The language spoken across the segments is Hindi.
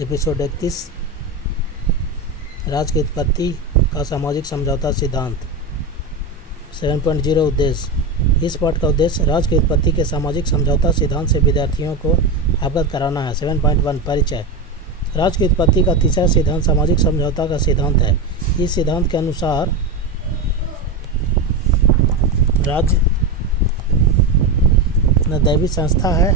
एपिसोड 31 राज्य की उत्पत्ति का सामाजिक समझौता सिद्धांत। 7.0 उद्देश्य। इस पाठ का उद्देश्य राज्य की उत्पत्ति के सामाजिक समझौता सिद्धांत से विद्यार्थियों को अवगत कराना है। 7.1 परिचय। राज्य की उत्पत्ति का तीसरा सिद्धांत सामाजिक समझौता का सिद्धांत है। इस सिद्धांत के अनुसार राज्य न दैवी संस्था है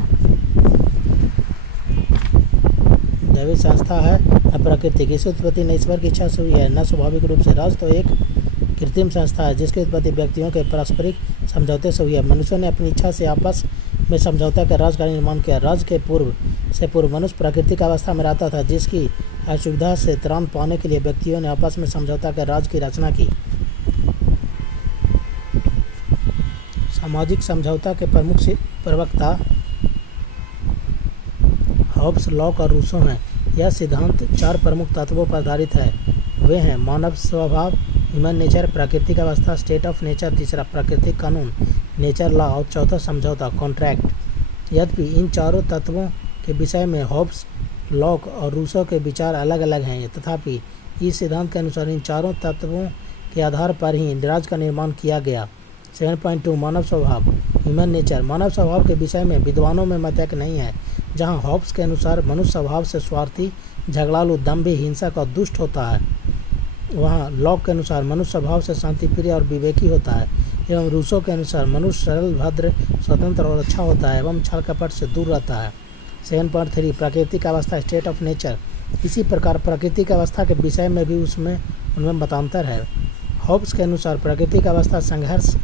न प्राकृतिक। इसकी उत्पत्ति न ईश्वर की इच्छा से हुई है न स्वाभाविक रूप से। राज्य तो एक कृत्रिम संस्था है जिसकी उत्पत्ति व्यक्तियों के पारस्परिक समझौते से हुई है। मनुष्यों ने अपनी इच्छा से आपस में समझौता कर राज्य का निर्माण किया। राज्य के पूर्व मनुष्य प्राकृतिक अवस्था में रहता था, जिसकी असुविधा से त्राण पाने के लिए व्यक्तियों ने आपस में समझौता कर राज्य की रचना की। सामाजिक समझौता के प्रमुख प्रवक्ता हॉब्स, लॉक और रूसो हैं। यह सिद्धांत 4 प्रमुख तत्वों पर आधारित है। वे हैं मानव स्वभाव, ह्यूमन नेचर, प्राकृतिक अवस्था, स्टेट ऑफ नेचर, तीसरा प्राकृतिक कानून, नेचर लॉ और चौथा समझौता, कॉन्ट्रैक्ट। यद्यपि इन चारों तत्वों के विषय में हॉब्स, लॉक और रूसो के विचार अलग अलग हैं, तथापि इस सिद्धांत के अनुसार इन चारों तत्वों के आधार पर ही राज्य का निर्माण किया गया। 7.2 मानव स्वभाव, ह्यूमन नेचर। मानव स्वभाव के विषय में विद्वानों में मत एक नहीं है। जहां हॉब्स के अनुसार मनुष्य स्वभाव से स्वार्थी, झगड़ालू, दंभी, हिंसक और दुष्ट होता है, वहां लॉक के अनुसार मनुष्य स्वभाव से शांतिप्रिय और विवेकी होता है। एवं रूसो के अनुसार मनुष्य सरल, भद्र, स्वतंत्र और अच्छा होता है एवं छल कपट से दूर रहता है। 7.3 प्राकृतिक अवस्था, स्टेट ऑफ नेचर। इसी प्रकार प्राकृतिक अवस्था के विषय में भी उनमें मतांतर है। हॉब्स के अनुसार प्राकृतिक अवस्था संघर्ष,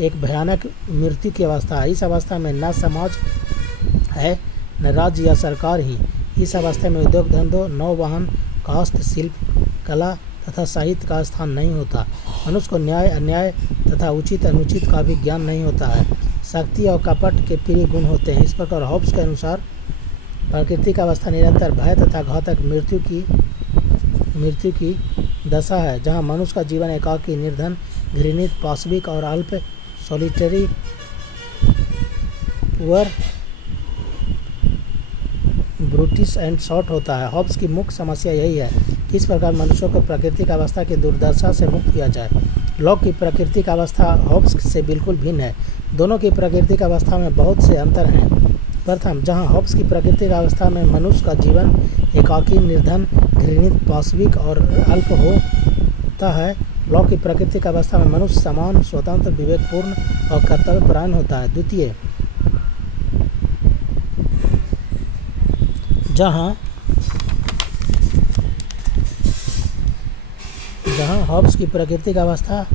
एक भयानक मृत्यु की अवस्था है। इस अवस्था में न समाज है न राज्य या सरकार ही। इस अवस्था में उद्योग धंधों, नौवहन, काष्ठ शिल्प, कला तथा साहित्य का स्थान नहीं होता। मनुष्य को न्याय, अन्याय तथा उचित अनुचित का भी ज्ञान नहीं होता है। शक्ति और कपट के प्रिय गुण होते हैं। इस प्रकार हॉब्स के अनुसार प्राकृतिक अवस्था निरंतर भय तथा घातक मृत्यु की दशा है, जहाँ मनुष्य का जीवन एकाकी, निर्धन, घृणित, पाशविक और अल्प, solitary, poor, brutish and short होता है। हॉब्स की मुख्य समस्या यही है कि इस प्रकार मनुष्यों को प्राकृतिक अवस्था की दुर्दशा से मुक्त किया जाए। लॉक की प्राकृतिक अवस्था हॉब्स से बिल्कुल भिन्न है। दोनों की प्राकृतिक अवस्था में बहुत से अंतर हैं। प्रथम, जहां हॉब्स की प्राकृतिक अवस्था में मनुष्य का जीवन एकाकी, निर्धन, घृणित, पाशविक और अल्प होता है, लॉक की प्राकृतिक अवस्था में मनुष्य समान, स्वतंत्र, विवेकपूर्ण और कर्तव्यपरायण होता है। द्वितीय, जहाँ हॉब्स की प्राकृतिक अवस्था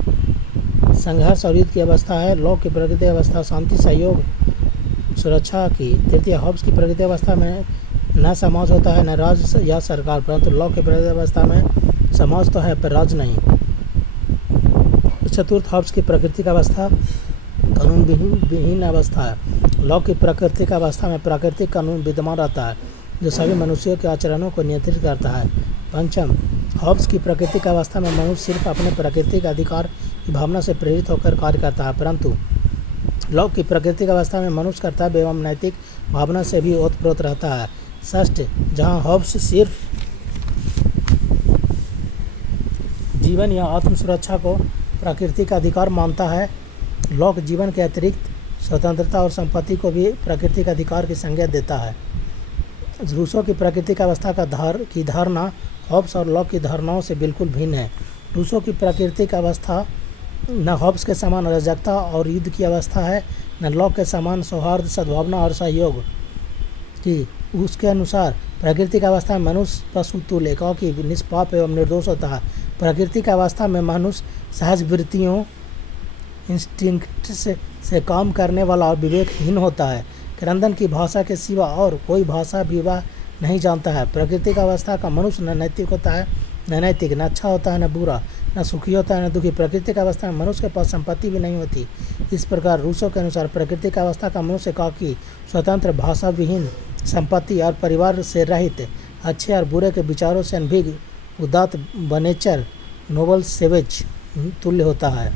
संघर्ष और युद्ध की अवस्था है, लॉक की प्राकृतिक अवस्था शांति, सहयोग, सुरक्षा की। तृतीय, हॉब्स की प्राकृतिक अवस्था में न समाज होता है न राज्य या सरकार, परंतु लॉक की प्राकृतिक अवस्था में समाज तो है पर राज्य नहीं। चतुर्थ, हॉब्स की प्राकृतिक अवस्था कानून विहीन अवस्था है। लॉक की प्राकृतिक अवस्था में प्राकृतिक कानून विद्यमान रहता है जो सभी मनुष्यों के आचरणों को नियंत्रित करता है। पंचम, हॉब्स की प्राकृतिक अवस्था में मनुष्य सिर्फ अपने प्राकृतिक अधिकार की भावना से प्रेरित होकर कार्य करता है, परंतु लॉक की प्राकृतिक अवस्था में मनुष्य कर्तव्य एवं नैतिक भावना से भी ओतप्रोत रहता है। षष्ठ, जहाँ हॉब्स सिर्फ जीवन या आत्म सुरक्षा को प्राकृतिक अधिकार मानता है, लॉक जीवन के अतिरिक्त स्वतंत्रता और संपत्ति को भी प्राकृतिक अधिकार की संज्ञा देता है। रूसो की प्राकृतिक अवस्था की धारणा हॉब्स और लॉक की धारणाओं से बिल्कुल भिन्न है। रूसो की प्राकृतिक अवस्था न हॉब्स के समान अराजकता और युद्ध की अवस्था है, न लॉक के समान सौहार्द, सद्भावना और सहयोग की। उसके अनुसार प्राकृतिक अवस्था में मनुष्य पशु तुल्य, एकाकी, निष्पाप एवं निर्दोष होता है। प्राकृतिक अवस्था में मनुष्य सहज वृत्तियों, इंस्टिंक्ट से काम करने वाला और विवेकहीन होता है। क्रंदन की भाषा के सिवा और कोई भाषा भी वह नहीं जानता है। प्राकृतिक अवस्था का मनुष्य न नैतिक होता है न नैतिक, न अच्छा होता है न बुरा, न सुखी होता है न दुखी। प्राकृतिक अवस्था में मनुष्य के पास संपत्ति भी नहीं होती। इस प्रकार रूसो के अनुसार प्राकृतिक अवस्था का मनुष्य एकाकी, स्वतंत्र, भाषा विहीन, संपत्ति और परिवार से रहित, अच्छे और बुरे के विचारों से अनभिज्ञ, उदात्त, बनेचर, नोबल, सेवेज तुल्य होता है।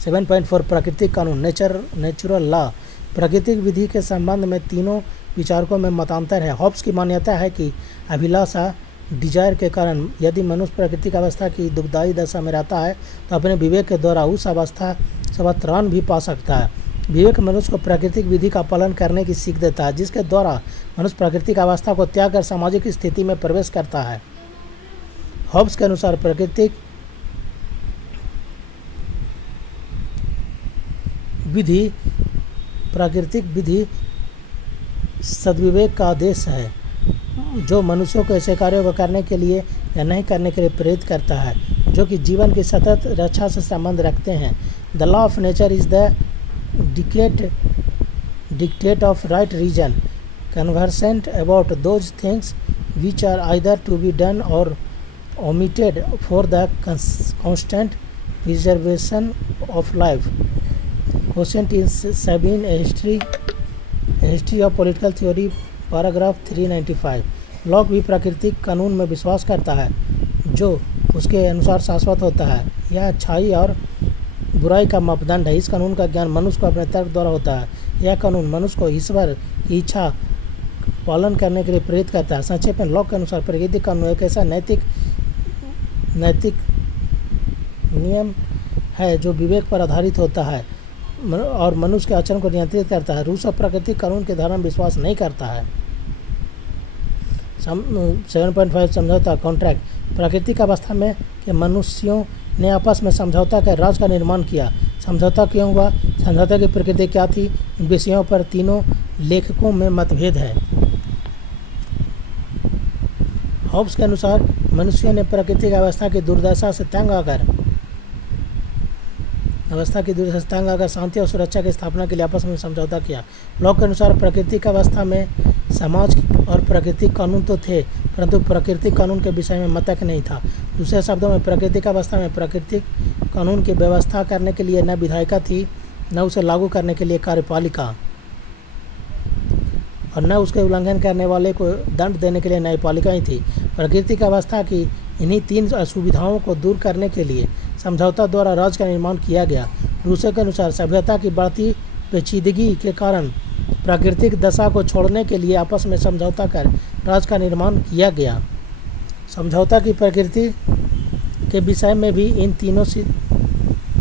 7.4 प्राकृतिक कानून, नेचुरल लॉ। प्राकृतिक विधि के संबंध में तीनों विचारकों में मतांतर है। हॉब्स की मान्यता है कि अभिलाषा डिजायर के कारण यदि मनुष्य प्राकृतिक अवस्था की दुखदायी दशा में रहता है तो अपने विवेक के द्वारा उस अवस्था से त्राण भी पा सकता है। विवेक मनुष्य को प्राकृतिक विधि का पालन करने की सीख देता है, जिसके द्वारा मनुष्य प्राकृतिक अवस्था को त्याग कर सामाजिक स्थिति में प्रवेश करता है। हॉब्स के अनुसार प्राकृतिक विधि सद्विवेक का आदेश है, जो मनुष्यों को ऐसे कार्यों को करने के लिए या नहीं करने के लिए प्रेरित करता है जो कि जीवन की सतत रक्षा से संबंध रखते हैं। The law of nature is the dictate of right reason, conversant about those things which are either to be done or omitted for the constant preservation of life. Quotient in 7 A history of political theory, paragraph 395. Lock भी प्राकृतिक कानून में विश्वास करता है जो उसके अनुसार शाश्वत होता है। यह अच्छाई और बुराई का मापदंड है। इस कानून का ज्ञान मनुष्य को अपने तर्क द्वारा होता है। यह कानून मनुष्य को ईश्वर की इच्छा पालन करने के लिए प्रेरित करता है। संक्षेप में लॉक के अनुसार प्राकृतिक कानून एक ऐसा नैतिक नियम है जो विवेक पर आधारित होता है और मनुष्य के आचरण को नियंत्रित करता है। रूसो प्राकृतिक कानून के धारणा में विश्वास नहीं करता है। 7.5 समझौता कॉन्ट्रैक्ट। प्राकृतिक अवस्था में के मनुष्यों ने आपस में समझौता कर राज्य का निर्माण किया। समझौता क्यों हुआ, समझौता की प्रकृति क्या थी, इन विषयों पर तीनों लेखकों में मतभेद है। हॉब्स के अनुसार मनुष्यों ने प्राकृतिक अवस्था की दुर्दशा से तंग आकर शांति और सुरक्षा की स्थापना के लिए आपस में समझौता किया। लॉक के अनुसार प्राकृतिक अवस्था में समाज और प्राकृतिक कानून तो थे, परंतु प्राकृतिक कानून के विषय में मतक नहीं था। दूसरे शब्दों में प्राकृतिक अवस्था में प्राकृतिक कानून की व्यवस्था करने के लिए न विधायिका थी, न उसे लागू करने के लिए कार्यपालिका, और न उसके उल्लंघन करने वाले को दंड देने के लिए न्यायपालिका ही थी। प्राकृतिक अवस्था की इन्हीं 3 असुविधाओं को दूर करने के लिए समझौता द्वारा राज्य का निर्माण किया गया। रूसो के अनुसार सभ्यता की बढ़ती पेचीदगी के कारण प्राकृतिक दशा को छोड़ने के लिए आपस में समझौता कर राज्य का निर्माण किया गया। समझौता की प्रकृति के विषय में भी इन तीनों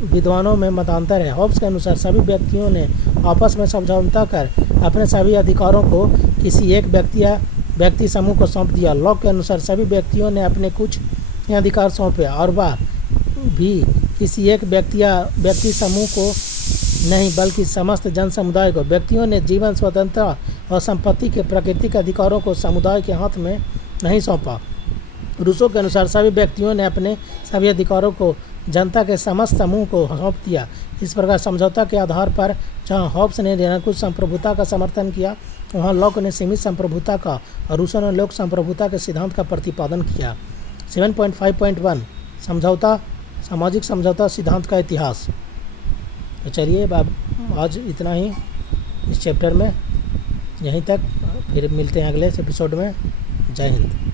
विद्वानों में मतांतर है। हॉब्स के अनुसार सभी व्यक्तियों ने आपस में समझौता कर अपने सभी अधिकारों को किसी एक व्यक्ति या व्यक्ति समूह को सौंप दिया। लॉक के अनुसार सभी व्यक्तियों ने अपने कुछ अधिकार सौंपे और वह भी किसी एक व्यक्ति या व्यक्ति समूह को नहीं बल्कि समस्त जन समुदाय को। व्यक्तियों ने जीवन स्वतंत्रता और संपत्ति के प्राकृतिक अधिकारों को समुदाय के हाथ में नहीं सौंपा। रूसो के अनुसार सभी व्यक्तियों ने अपने सभी अधिकारों को जनता के समस्त समूह को सौंप दिया। इस प्रकार समझौता के आधार पर जहां हॉब्स ने निरंकुश संप्रभुता का समर्थन किया, वहां लॉक ने सीमित संप्रभुता का और रूसो ने लोक संप्रभुता के सिद्धांत का प्रतिपादन किया। 7.5.1 समझौता, सामाजिक समझौता सिद्धांत का इतिहास। तो चलिए आज इतना ही इस चैप्टर में, यहीं तक। फिर मिलते हैं अगले एपिसोड में। जय हिंद।